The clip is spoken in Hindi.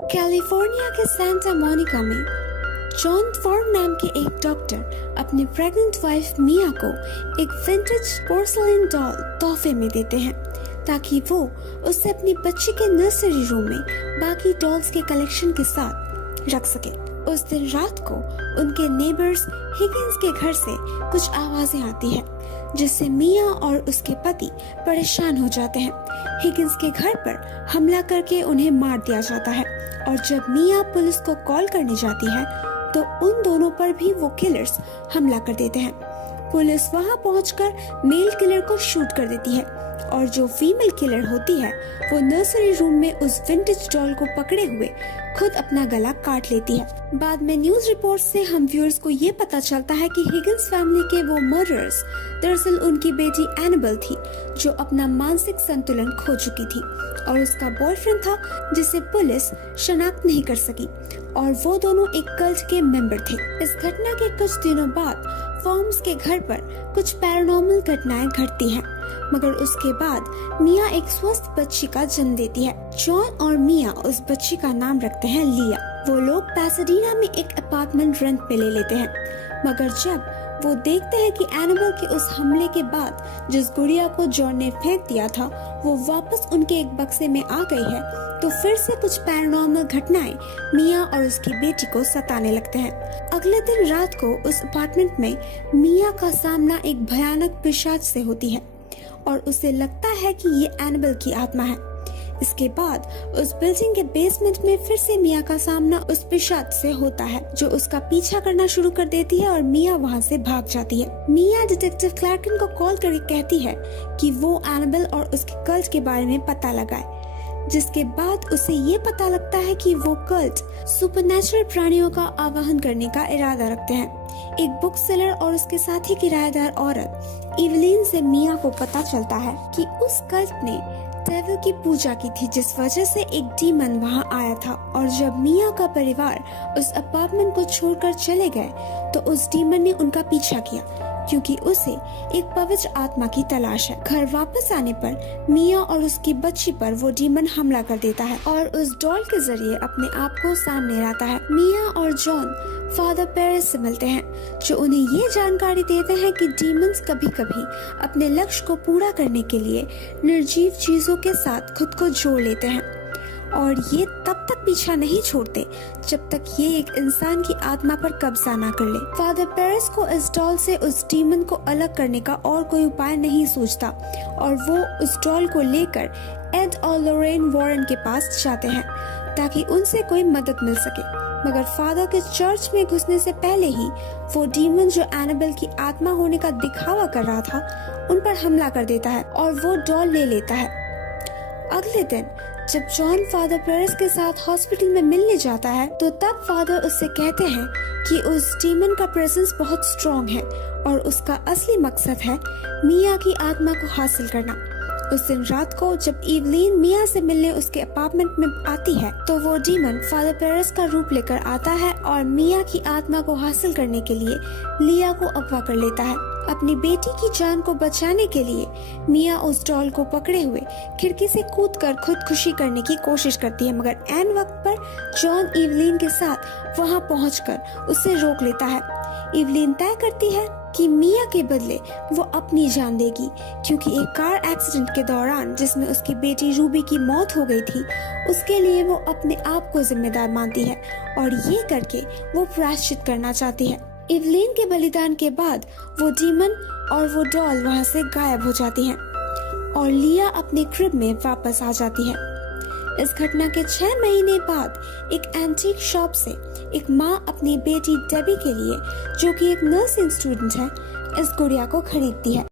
कैलिफोर्निया के सांता मोनिका में जॉन फॉर्म नाम के एक डॉक्टर अपनी प्रेग्नेंट वाइफ मिया को एक विंटेज पोर्सलिन डॉल तोहफे में देते हैं ताकि वो उसे अपनी बच्ची के नर्सरी रूम में बाकी डॉल्स के कलेक्शन के साथ रख सके। उस दिन रात को उनके नेबर्स हिगिंस के घर से कुछ आवाजें आती है जिससे मिया और उसके पति परेशान हो जाते हैं। हिगिंस के घर पर हमला करके उन्हें मार दिया जाता है और जब मिया पुलिस को कॉल करने जाती है तो उन दोनों पर भी वो किलर्स हमला कर देते हैं। पुलिस वहां पहुंचकर मेल किलर को शूट कर देती है और जो फीमेल किलर होती है वो नर्सरी रूम में उस विंटेज डॉल को पकड़े हुए खुद अपना गला काट लेती है। बाद में न्यूज रिपोर्ट से हम व्यूअर्स को ये पता चलता है कि हिगिंस फैमिली के वो मर्डरर्स दरअसल उनकी बेटी एनाबेल थी जो अपना मानसिक संतुलन खो चुकी थी और उसका बॉयफ्रेंड था जिसे पुलिस शनाख्त नहीं कर सकी और वो दोनों एक कल्ट के मेंबर थे। इस घटना के कुछ दिनों बाद फॉर्म्स के घर पर कुछ पैरानॉर्मल घटनाएं घटती हैं, मगर उसके बाद मिया एक स्वस्थ बच्ची का जन्म देती है। जॉन और मिया उस बच्ची का नाम रखते हैं लिया। वो लोग पैसाडीना में एक अपार्टमेंट रेंट पे ले लेते हैं, मगर जब वो देखते हैं कि एनाबेल के उस हमले के बाद जिस गुड़िया को जॉन ने फेंक दिया था वो वापस उनके एक बक्से में आ गई है तो फिर से कुछ पैरानॉर्मल घटनाएं मिया और उसकी बेटी को सताने लगते हैं। अगले दिन रात को उस अपार्टमेंट में मिया का सामना एक भयानक पिशाच से होती है और उसे लगता है कि ये एनाबेल की आत्मा है। इसके बाद उस बिल्डिंग के बेसमेंट में फिर से मिया का सामना उस पिशाच से होता है जो उसका पीछा करना शुरू कर देती है और मिया वहां से भाग जाती है। मिया डिटेक्टिव क्लार्किन को कॉल करके कहती है कि वो एनाबेल और उसके कल्ट के बारे में पता लगाए, जिसके बाद उसे ये पता लगता है कि वो कल्ट सुपरनैचुरल प्राणियों का आवाहन करने का इरादा रखते हैं। एक बुक सेलर और उसके साथ ही किराएदार औरत इवलिन से मिया को पता चलता है कि उस कल्ट ने डेविल की पूजा की थी जिस वजह से एक डीमन वहां आया था और जब मिया का परिवार उस अपार्टमेंट को छोड़कर चले गए तो उस डीमन ने उनका पीछा किया क्योंकि उसे एक पवित्र आत्मा की तलाश है। घर वापस आने पर मिया और उसकी बच्ची पर वो डीमन हमला कर देता है और उस डॉल के जरिए अपने आप को सामने लाता है। मिया और जॉन फादर पेरेस से मिलते हैं जो उन्हें ये जानकारी देते हैं कि डीमंस कभी कभी अपने लक्ष्य को पूरा करने के लिए निर्जीव चीजों के साथ खुद को जोड़ लेते हैं और ये तब तक पीछा नहीं छोड़ते जब तक ये एक इंसान की आत्मा पर कब्जा ना कर ले। फादर पेरेस को इस डॉल से उस डीमन को अलग करने का और कोई उपाय नहीं सोचता और वो उस डॉल को लेकर एड और लोरेन वॉरेन के पास जाते हैं ताकि उनसे कोई मदद मिल सके, मगर फादर के चर्च में घुसने से पहले ही वो डीमन जो एनाबेल की आत्मा होने का दिखावा कर रहा था उन पर हमला कर देता है और वो डॉल ले लेता है। अगले दिन जब जॉन फादर पेरेस के साथ हॉस्पिटल में मिलने जाता है तो तब फादर उससे कहते हैं कि उस डीमन का प्रेजेंस बहुत स्ट्रॉन्ग है और उसका असली मकसद है मिया की आत्मा को हासिल करना। उस दिन रात को जब इवलिन मिया से मिलने उसके अपार्टमेंट में आती है तो वो डीमन फादर पेरेस का रूप लेकर आता है और मिया की आत्मा को हासिल करने के लिए लिया को अगवा कर लेता है। अपनी बेटी की जान को बचाने के लिए मिया उस डॉल को पकड़े हुए खिड़की से कूदकर खुदकुशी करने की कोशिश करती है, मगर ऐन वक्त पर जॉन इवलिन के साथ वहां पहुंचकर उसे रोक लेता है। इवलिन तय करती है कि मिया के बदले वो अपनी जान देगी क्योंकि एक कार एक्सीडेंट के दौरान जिसमें उसकी बेटी रूबी की मौत हो गई थी उसके लिए वो अपने आप को जिम्मेदार मानती है और ये करके वो प्रायश्चित करना चाहती है। इवलिन के बलिदान के बाद वो डीमन और वो डॉल वहां से गायब हो जाती हैं और लिया अपने क्रिब में वापस आ जाती है। इस घटना के 6 महीने बाद एक एंटीक शॉप से एक माँ अपनी बेटी डेबी के लिए जो कि एक नर्सिंग स्टूडेंट है इस गुड़िया को खरीदती है।